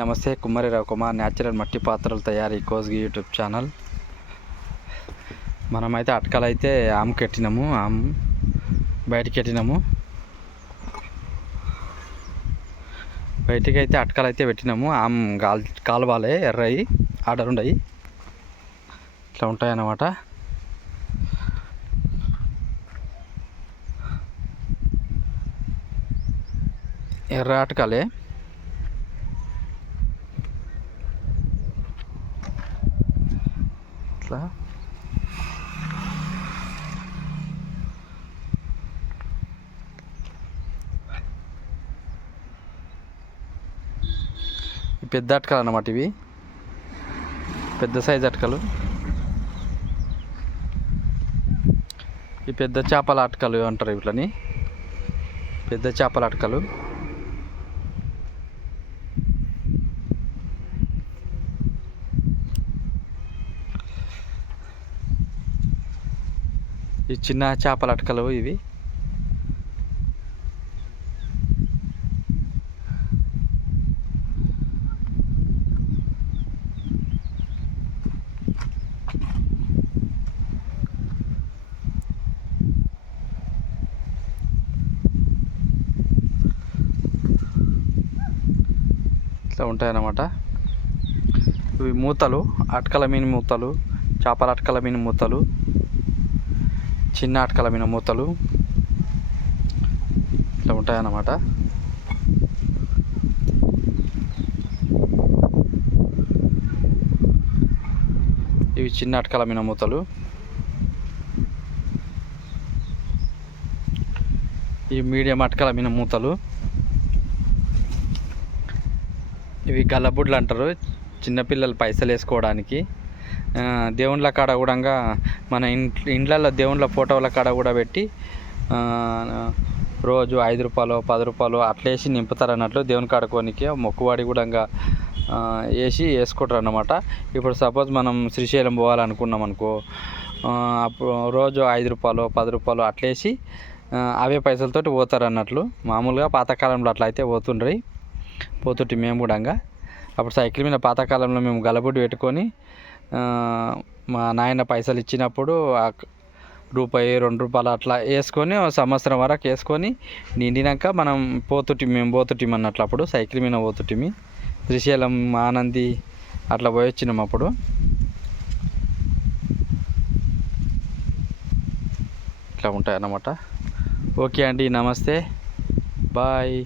నమస్తే. కుమ్మరి రవికుమార్ న్యాచురల్ మట్టి పాత్రల తయారీ కోస్గి యూట్యూబ్ ఛానల్. మనమైతే అటకలైతే ఆమ్ కట్టినాము, ఆమ్ బయటికి పెట్టినాము. బయటికి అయితే అటకలైతే పెట్టినాము. ఆమ్ కాలువాలే ఎర్రయి ఆర్డర్ ఉండయి, ఇట్లా ఉంటాయన్నమాట. ఎర్ర అటకలే ఇట్లా పెద్ద అటకలు అన్నమాట. ఇవి పెద్ద సైజు అటకలు, ఈ పెద్ద చేపల అటకలు అంటారు వీటిని, పెద్ద చేపల అటకలు. ఈ చిన్న చేపల అటకలు ఇవి. ఇట్లా ఉంటాయన్నమాట. ఇవి మూతలు, అటకల మీన మూతలు, చేపల అటకల మీన మూతలు, చిన్న అటకల మీన మూతలు, ఇట్లా ఉంటాయన్నమాట. ఇవి చిన్న అటకల మీన మూతలు. ఇవి మీడియం అటకల మీన మూతలు. ఇవి గల్లబుడ్లు అంటారు, చిన్నపిల్లలు పైసలు వేసుకోవడానికి. దేవుళ్ళ కాడ కూడా, మన ఇండ్లలో దేవుళ్ళ ఫోటోల కాడ కూడా పెట్టి రోజు 5 రూపాయలు 10 రూపాయలు అట్లా వేసి నింపుతారు అన్నట్లు. దేవుని కాడ కొనికి మొక్కువాడి కూడా వేసుకుంటారు అన్నమాట. ఇప్పుడు సపోజ్ మనం శ్రీశైలం పోవాలనుకున్నాం అనుకో, అప్పుడు రోజు 5 రూపాయలు 10 రూపాయలు అట్లా వేసి అవే పైసలతోటి పోతారు అన్నట్లు. మామూలుగా పాతకాలంలో అట్లా అయితే పోతుంటే మేము కూడా. అప్పుడు సైకిల్ మీద పాతకాలంలో మేము గలబుడ్డి పెట్టుకొని మా నాయన పైసలు ఇచ్చినప్పుడు రూపాయి 2 రూపాయలు అట్లా వేసుకొని సంవత్సరం వరకు వేసుకొని నిండినాక మనం మేము పోతుంటిమి అన్నట్లు. అప్పుడు సైకిల్ మీద పోతుంటిమి, శ్రీశైలం ఆనంది అట్లా పోయి వచ్చినాం అప్పుడు. ఇట్లా ఉంటాయి అన్నమాట. ఓకే అండి, నమస్తే, బాయ్.